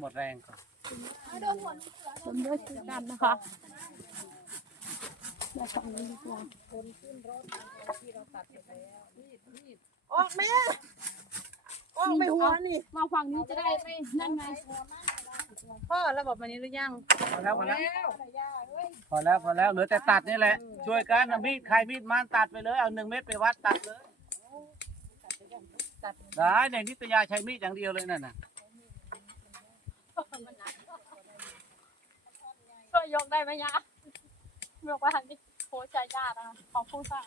หมดแรงก่อนผมด้วยสีดำนะคะมาฝั่งนี้ดีกว่าออกแม่ออกไม่หัวนี่ มาฝั่งนี้จะได้ไม่นั่นไงพ่อระบบมันนี้หรือยังพอแล้วพอแล้วพอแล้วพอแล้วเหลือแต่ตัดนี่แหละ ช่วยกันเอามีดใครมีดมันตัดไปเลย เอาหนึ่งเม็ดไปวัดตัดเลยได้ในนิตยาใช้มีดอย่างเดียวเลยนั่นน่ะ ช่วยยกได้ไหมยะยกว่าทางนี้โคชายานะคะขอบคุณค่ะ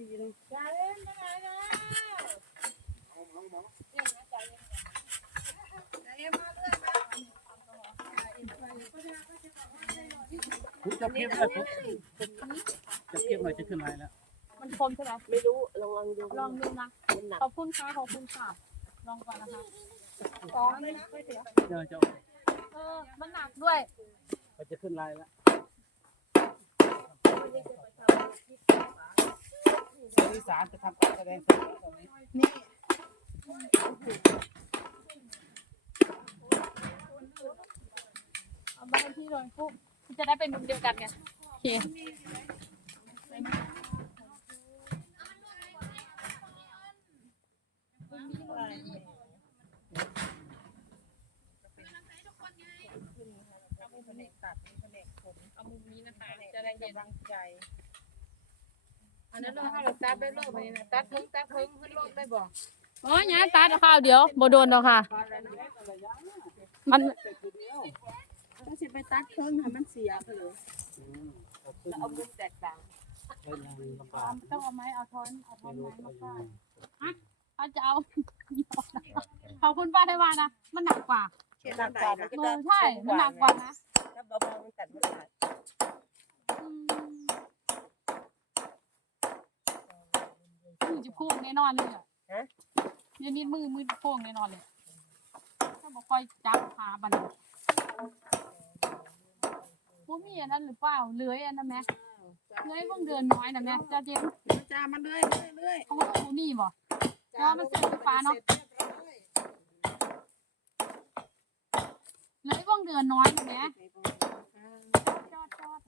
ดีๆเลยคุณจะเพียบเลยคุณจะเพียบหน่อยจะขึ้นไรแล้ว มันคมใช่ไหมไม่รู้ลองลองดูลองดูนะมันหนักขอบคุณค่ะขอบคุณค่ะลองก่อนนะคะสองเลยนะไม่เสียเจอเจ้าเออมันหนักด้วยก็จะขึ้นไรแล้วเสียงอีสานจะทำการแสดงสดแล้วตอนนี้เอามาให้พี่เลยปุ๊บจะได้เป็นมุมเดียวกันไงโอเค เอามุมนี้นะคะ จะได้เห็นกำลังใจ อันนั้นเราถ้าเราตัดได้โลกไปนะตัดเพิ่งตัดเพิ่งขึ้นโลกได้บ่โอ้ยยายตัดเอาข้าวเดี๋ยวโบโดนหรอกค่ะ มันต้องสิไปตัดเพิ่งให้มันเสียไปเลยอืมเอาขึ้นเอามุมแตกต่างเล่นยังลำบากต้องเอาไม้เอาท้อนเอาท้อนไม่รู้ไม้จะมายังฟาด ไงถ้าจะเอาขอบคุณป้าไทวานะมันหนักกว่าเขียนหนักกว่ามันก็เอจะอใช่มันหนักกว่านะถ้าเบาๆมันตัดไม่ขาดอืมมือจะโค้งแน่นอนเลยอะเดี๋ยวนี้มือมือโค้งแน่นอนเลยถ้าบอกค่อยจับขาบันพวกมีอันนั้นหรือเปล่าเลื้อยอันนั้นไหมเลื้อยพวกเดือนน้อยนะแม่จ้าเจมมันจะมาเรื่อยเรื่อยเขาก็ต้องมีบ่เพราะว่ามันเสร็จไฟฟ้าเนอะเลื้อยพวกเดือนน้อยนะแม่จอดจอด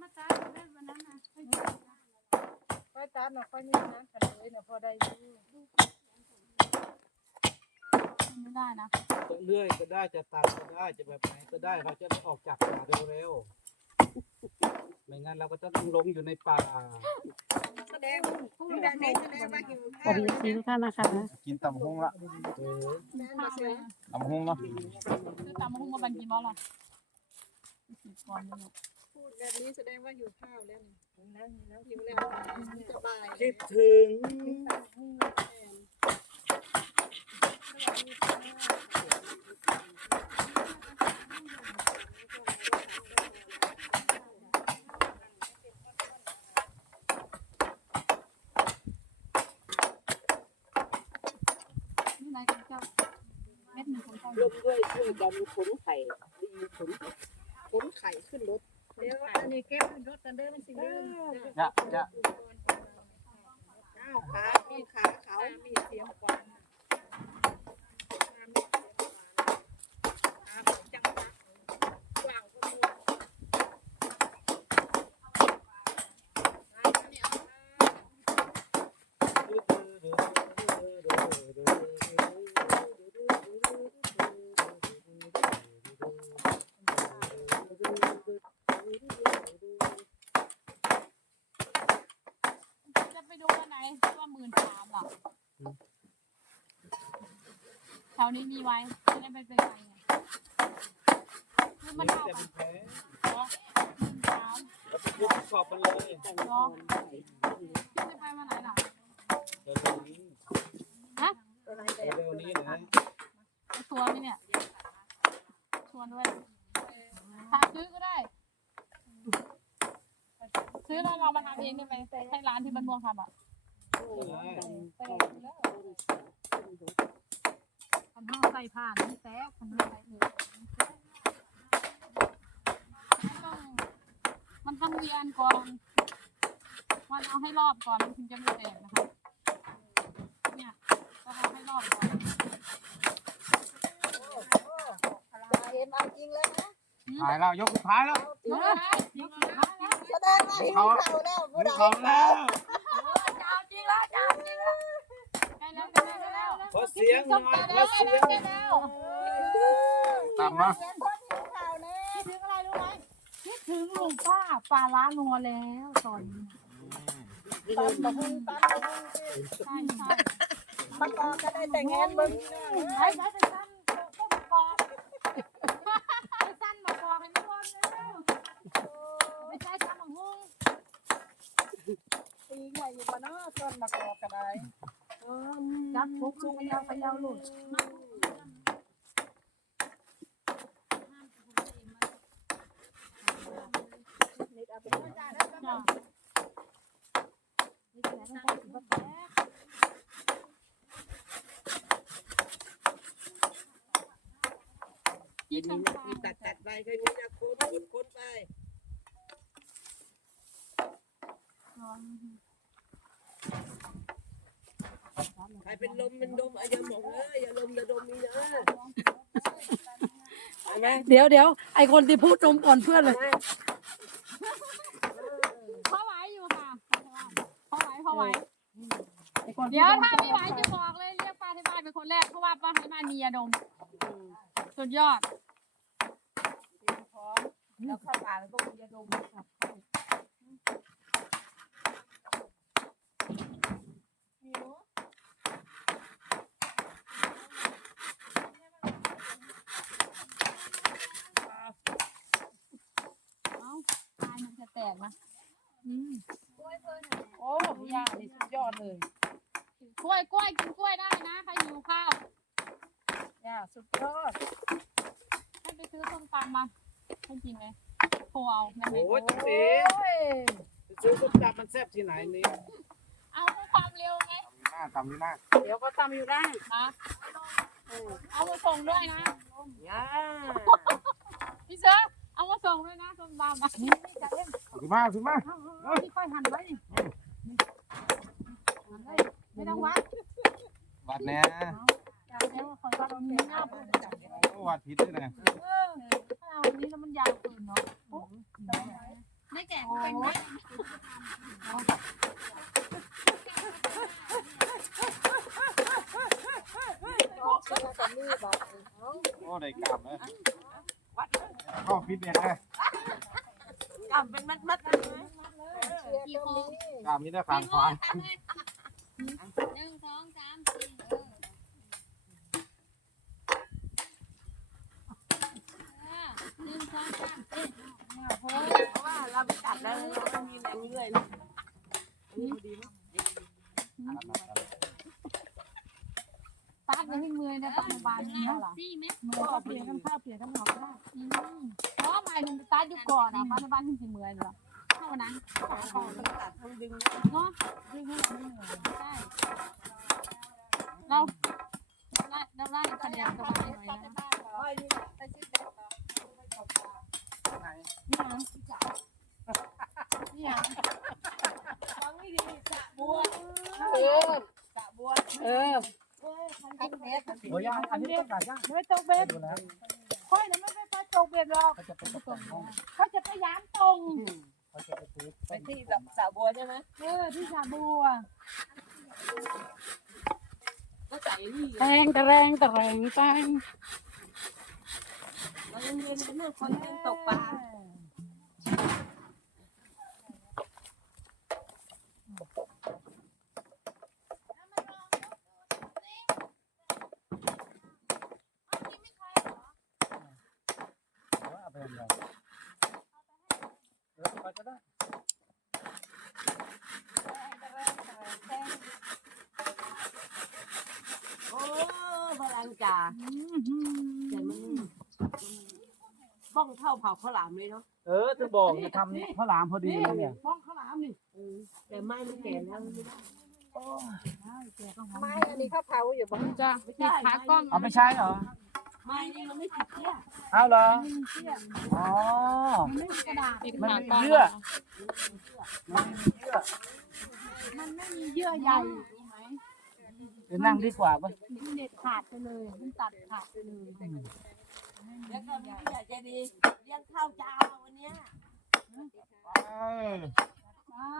มาจ้าเล่นวันนั้นนะค่อยตัดเนาะค่อยนี่นะกันเลยเนาะพอได้อยู่ไม่ได้นะจะเลื่อยก็ได้จะตัดก็ได้จะแบบไหนก็ได้เราจะได้ออกจากป่าเร็วๆ ไม่งั้นเราก็จะต้องหลงอยู่ในป่า แสดงผู้แสดงนี้แสดงว่าหิวสวัข้าสวดีซีทุกท่านนะคะกินตำฮงละเออข้าวเลยตำฮงเนาะซื้อตามมาหุ้มมาบันกี่บอลหรอสิบก่อนนี่พูดแบบนี้แสดงว่าหิวข้าวแล้วนี่หิวแล้วสบายคิดถึง นี่นายของ เจ้าเม็ดหนึ่งของเจ้าร่วมด้วยช่วยกันขนไข่ดีขนขนไข่ขึ้นรถเดี๋ยวอันนี้เก็บขึ้นรถกันเด้อมันสิเด้อจะจะอ้าวขามีขาเขามีเสียงกวาง แถวนี้มีไว้จะได้ไปเป็นไงคือมันเท่ากันนแผลหรอหมื่นามแล้วไปยุบขอบมันเลยหรอพี่จะไปวันไหนล่ะเร็วๆนี้ฮะอะไรแบเร็วๆนี้นะชวนไหมเนี่ยชวนด้วยพาซื้อก็ได้ ซื้อแล้วเรามาทำเองได้ไหมให้ร้านที่บรรม่วงทำอะคั นห้าใส่ผ่านนี่แซ่คันห้าใส่หมูต้องลียร์อันก่อนวันเอาให้รอบก่อนมันถึงจะไม่แตกนะคะเนี่ยต้องเอาให้รอบก่อนเอ็มเอาจริงเลยนะถ่ายแล้วยกสุดท้ายแล้วเฮ้ยยกขาแล้วแสดงว่าหิวเขาแล้วผู้ใดเขาแล้ว สียงหน่อยขอเสียงใกล้แล้วตามมาเสียงคนหิวเขาแน่คิดถึงอะไรรู้ไหมคิดถึงลุงป้าปลาล้านัวแล้วตอนนี้ตอนตะหุ่นตอนตะหุ่ใช่ใช่มันก็ก็ได้แต่งงานเบิ่งไปไปไปสั้นก็มาบอกไปสั้นมาบอกให้ทุกคนแล้วไม่ใช่สั้นของหุ้งปีใหญ่อยู่ปะเนาะต้นมะกอกก็ได้ จับปุ๊บสู้ยาวไปยาวลูกนิดเอาไปจ้านี่แหละต้องไปถึงแป๊บที่ทำการตัดตัดไปใครมีจะคนคนคนไป ใครเป็นลมเป็นดมอาอย่าหมองเลยอย่าลมอย่าดมมีนะใช่ไหมเดี๋ยวเดี๋ยวไอคนที่พูดนมก่อนเพื่อนเลยพ่อไหวอยู่ค่ะพ่อไหวพ่อไหวไอคนที่เดี๋ยวถ้าไม่ไหวจะบอกเลยเรียกป้าที่บ้านเป็นคนแรกเพราะว่าป้าที่บ้านมียาดมสุดยอด แล้วเข้าป่าแล้วก็มียาดม เอ้าตายมันจะแตกนะอืม โอ้พี่ยานี่สุดยอด เลยกล้วยกล้วยกินกล้วยได้นะใครหิวข้าวย่าสุดยอดให้ไปซื้อส้มตำมาให้กินไหมโทรเอาได้ไหมโอ้ยเอ๋ซื้อส้มตำมันแซ่บที่ไหนนี่เอาเพื่อความเร็วไงหน้าตามที่หน้าเดี๋ยวก็ตำอยู่ได้นะเอามาส่งด้วยนะย่าพี่เสือเอามาส่งด้วยนะส้มตำอะขึ้นมาขึ้นมานี่ค่อยหั่นไว้นี่หั่น ไม่ต้องวัดวัดแน่ยาเดี๋ยวคอยวัดมีหน้าปืนโอ้วัดผิดด้วยนะเออถ้าเอาอันนี้แล้วมันยาวปืนเนาะไม่แก่ก็เป็นได้ก็มีบอกโอ้ได้กลับเลยเข้าฟิตเนสเลยกำเป็นมัดมัดๆเลยเชียร์ก็มีกลับมีแต่ขางขวาหนึ่งสองสามสี่หนึ่งสองสามสี่ เพราะว่าเราไปตัดแล้วเรามีแรงเรื่อยนะตาดยังไม่มือนะปัจจุบันนี้เหรอซี่ไหมมือก็เปลี่ยนกันข้าวเปลี่ยนกันหอกได้อืมเพราะหมายถึงตาดอยู่ก่อนอะปัจจุบันถึงสิมือเหรอเท่านั้นก่อนตัดทั้งดึงเนาะดึงให้เราไม่เหนื่อยใช่เราด้เราได้คะแนนสบายหน่อยนะ ไปชิดแบบนี่นะนี่นะฟังไม่ดีสะบัวเออสะบัวเออคันเน็ตโอ้ยอันนี้ต้องการย่างไม่ตกเบ็ดดูนะค่อยนะไม่ค่อยตกเบ็ดหรอกเขาจะเป็นตรงเขาจะพยายามตรงเขาจะไปซื้อไปที่สะบัวใช่ไหมเออที่ชาบัวก็ใส่นี่แตงตะแรงตะแรงแต งเราเรียนกันเรื่องคนเป็นตกปลาเอาไปทำอะไรแล้วไปก็ได้ โอ้พลังจ่าแต่มัน บ้องเท่าเผาข้าวหลามเลยเนาะเออจะบอกจะทำข้าวหลามพอดีเลยเนี่ยมองข้าวหลามนี่แต่ไม้มันแก่แล้วไม่ได้ไม้อันนี้เขาเผาอยู่บ้างจ้าไปติดขากล้องเอาไม่ใช่เหรอไม่นี่มันไม่ติดเที่ยเอาเหรอไม่มีเสื้ออ๋อมันไม่มีกระดาษติดมันขามีกล้องเยื่อแล้วมันมีเยื่อมันไม่มีเยื่อใยรู้ไหมเดี๋ยวนั่งดีกว่าปะมันเด็ดขาดไปเลยมันตัดขาดไปเลย แล้วก็มีผู้ใหญ่ใจดีเลี้ยงข้าวเจ้าวันเนี้ยเอ้ยใช่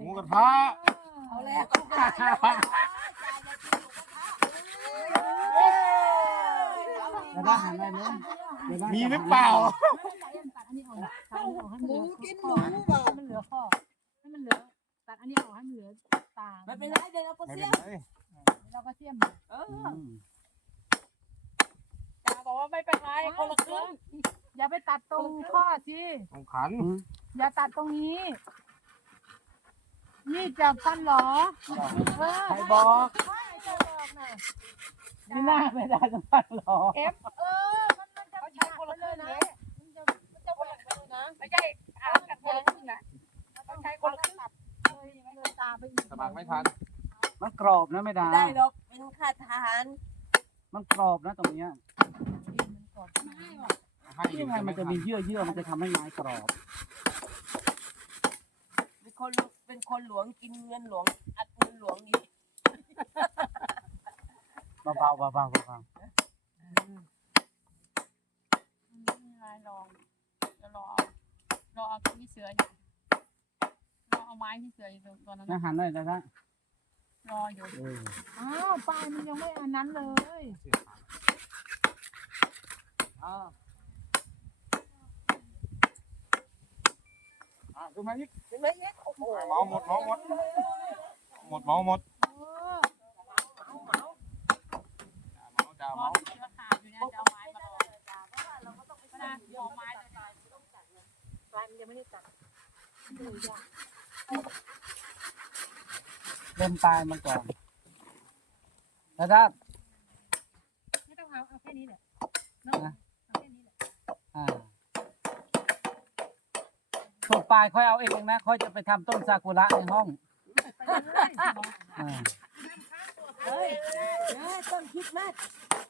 หมูกระทะเอาแล้วเดี๋ยวได้หันไปนู้นเดี๋ยวได้มีหรือเปล่าตัดอันนี้ออกตัดอันนี้ออกให้หมันเหมูลือกินหมูบ่ให้มันเหลือข้อให้มันเหลือตัดอันนี้ออกให้มันเหลือตาไม่เป็นไรเดี๋ยวเราก็ไม่เสีเป็ยนไรเราก็เสียมเอออืมตา บอกว่าไม่เป็นไรคนละครึ่งอย่าไปตัดตรงข้อสิของขันอย่าตัดตรงนี้ นี่จะฟันเหรอเออใครบอกไม่จะบอกน่ะไม่น่าไม่ได้สัมผัสหรอกเอฟเออมันมันจะใช้คนละเลยนะมันจะมันจะแหวกไปเลยนะไม่ใช่เอากันคนละครึ่งนะต้องใช้คนละตัดเลยเลยตาไปอีกสมัครไม่ทันมันกรอบนะไม่ได้ได้หรอกเป็นค่าทหารมันกรอบนะตรงเนี้ย ให้ที่ไงมันจะมีเยื่อเยื่อมันจะทำให้ไม้กรอบ เป็นคนเป็นคนหลวงกินเงินหลวง อัดเงินหลวงอีกเบาๆเบาๆเบาเบาไม่เป็นไรรอจะรอเอารอเอาที่เสืออยู่รอเอาไม้ที่เสืออยู่ตัวนั้นๆนะนะหันเลยนะนะรออยู่ เอออ้าวปลายมันยังไม่อันนั้นเลย อ้าอะดูมาอีกเป็นไหมเนี่ยโอ้โหเมาหมดเมาหมดหมดเมาหมดเออเมาจ้าเมาที่าคาอยู่เนี่ยจะเอาไม้มารอก็น่าเอาไม้เลยปลายมันยังไม่ได้ตัดเล่นตายมันก่อนแล้วถ้าไม่ต้องเอาเอาแค่นี้แหละเนาะ อ่าส่วนปลายค่อยเอาเองนะค่อยจะไปทำต้นซากุระในห้องไปเลยอ่าเฮ้ยเฮ้ยต้นคิดมาก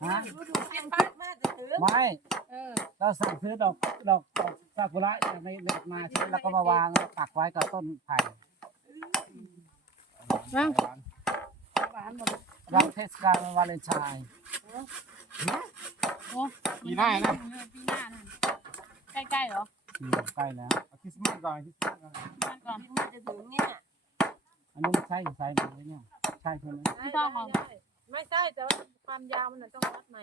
ฮะดูดูต้นคิดมากจะถือไม่เออเราสั่งซื้อดอกดอกดอกซากุระในเด็กมาใช่ไหมแล้วก็มาวางแล้วปักไว้กับต้นไผ่หวานหมดรับเทศกาลวาเลนไทน์ปีหน้านะปีหน้านั่น ใกล้ๆเหรออืมใกล้แล้วเอาคริสต์มาสก่อนคริสต์มาสก่อนนั่นก่อนคิดมากจะถึงเนี่ยอันนี้ไม่ใช่ใช่ไหมเนี่ยใช่ใช่ไหมไม่ต้องเอาไม่ใช่แต่ว่าความยาวมันน่ะต้องวัดใหม่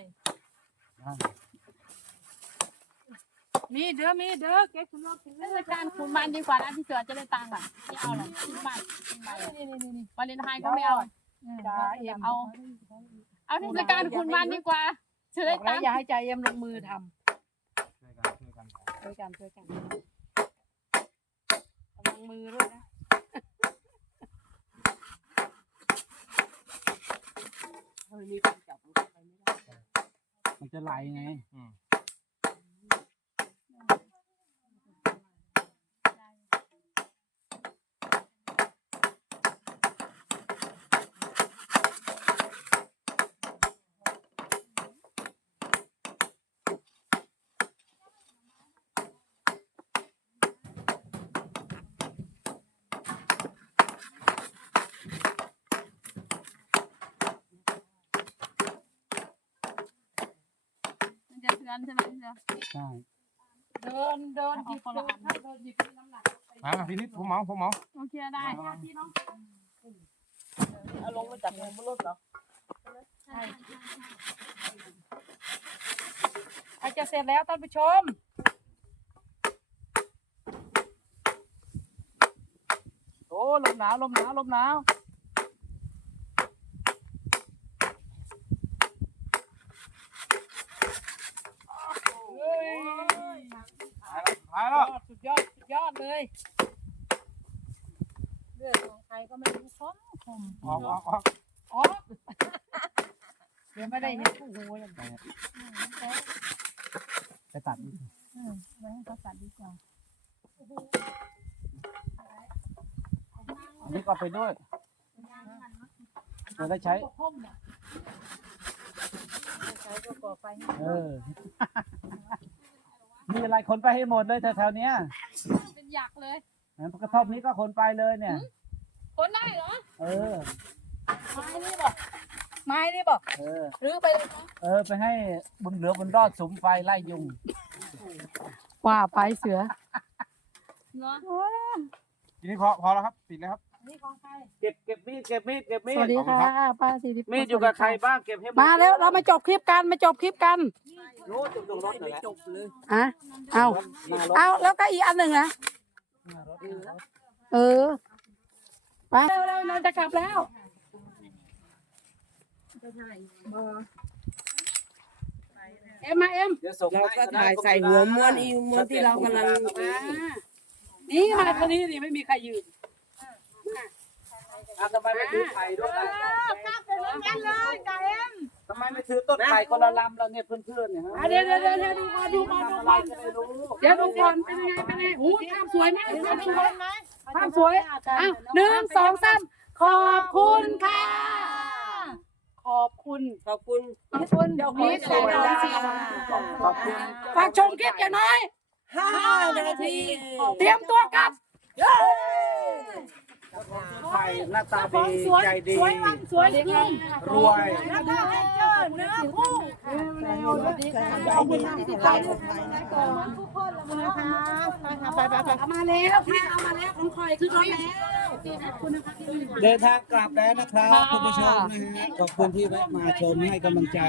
ได้มีเด้อมีเด้อเก็บคุณรอบคุณเทศกาลคุณมันดีกว่านะที่เสือจะได้ตังค์อะไม่เอาหรอกคุณมันคุณมันนี่นี่นี่นี่วาเลนไทน์ก็ไม่เอาจ้าเอ็มเอาเอาเทศกาลคุณมันดีกว่าจะได้แล้ตัวงค์ อย่าให้ใจเอ็มลงมือท ช่วยกันช่วยกันำช่วยกันช่วยกันลงมือด้วยนะเฮ้ยมีคนจับมันเข้าไปไม่ได้ มันจะไหลไงมั นจะเตือนใช่ไหมเสือใช่เดินเดินหยิบดูถ้าเดินหยิบน้ำหนักอะพี่นิดผมเมาผมเมาโอเคได้พี่น้องเอาลงมาจากเงินบนรถเหรอไอาจะเสร็จแล้วท่านผู้ชมโอ้ลมหนาวลมหนาวลมหนาว ท้ายแล้ว สุดยอดสุดยอด เลยเลือดของใครก็ไม่รู้คมคมออกออกออกอ๋อเดี๋ยวไม่ได้เห็นผู้หูเลยไปตัดอีกเออไว้ให้เขาตัดดีกว่าอันนี้ก็ไปด้วยจะได้ใช้ คมเนี่ยใช้ก็ก่อไฟให้ เออ มีอะไรคนไปให้หมดเลยแถวๆเนี้ย เป็นหยักเลย งั้นกระท่อมนี้ก็คนไปเลยเนี่ย คนได้เหรอ เออ ไม้นี่บอก ไม้นี่บอกเออ รื้อไปเลยนะเออ ไปให้บุญเหลือบุญรอดสุมไฟไล่ยุง ว่าไปเสือ เนาะทีนี้พอพอแล้วครับปิดแล้วครับ นี่ของใครเก็บเก็บมีดเก็บมีดเก็บมีสดวัสดีค่ะป้าสิริพรมีดอยู่กับใครบ้างเก็บให้หดมาแล้วเรามาจบคลิปกันมาจบคลิปกันรู้จุดตรงรถนั่นแหละจบเลยอะเอาหน้ารถเอาแล้วก็อีกอันหนึ่งนะ หน้ารถหน้ารถเออ ไปเร็วเร็วเราจะกลับแล้วเอ็มมาเอ็มเดี๋ยวส่งเราให้ก็ถ่ายใส่หัวม้วนอีม้วนที่เรากำลังมานี่มาทางนี้นี่ไม่มีใครยืน อะทำไมไม่ถือไข่ด้วยล่ะกันเลยจ่าเอ็มทำไมไม่ถือต้นไข่คนละลำเราเนี่ยเพื่อนๆเนี่ยฮะเดี๋ยวเดี๋ยวเดี๋ยวดี๋ยวดูมาดูมาดูทำอะไรมาเดี๋ยวดูก่อนเป็นไงเป็นไงโอ้ภาพสวยมากภาพสวยภาพสวยอะหนึ่งสองสามขอบคุณค่ะ ขอบคุณ ขอบคุณ ขอบคุณเดี๋ยวนี้แสดงควาขอบคุณฝากชมคลิปอย่างน้อยห้านาที เตรียมตัวกลับ ไข่หน้าตาดีสวยใจดี สวยวันสวยขึ้นรวยแล้วก็ให้เจอเนื้อคู่ขอบคุณมากที่ไปไปไปไปเอามาแล้วค่ะเอามาแล้วของคอยคือรถแล้วขอบคุณนะคะที่มีเดินทางกลับแล้วนะครับคุณผู้ชมนะฮะขอบคุณที่แวะมาชมให้กำลังใจ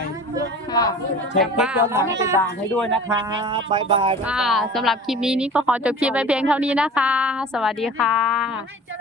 ชมคลิปย้อนหลังติดตามให้ด้วยนะครับบายบายบ๊ายค่ะบายสำหรับคลิปนี้นี่ก็ขอจบคลิปไว้เพียงเท่านี้นะคะ สวัสดีค่ะ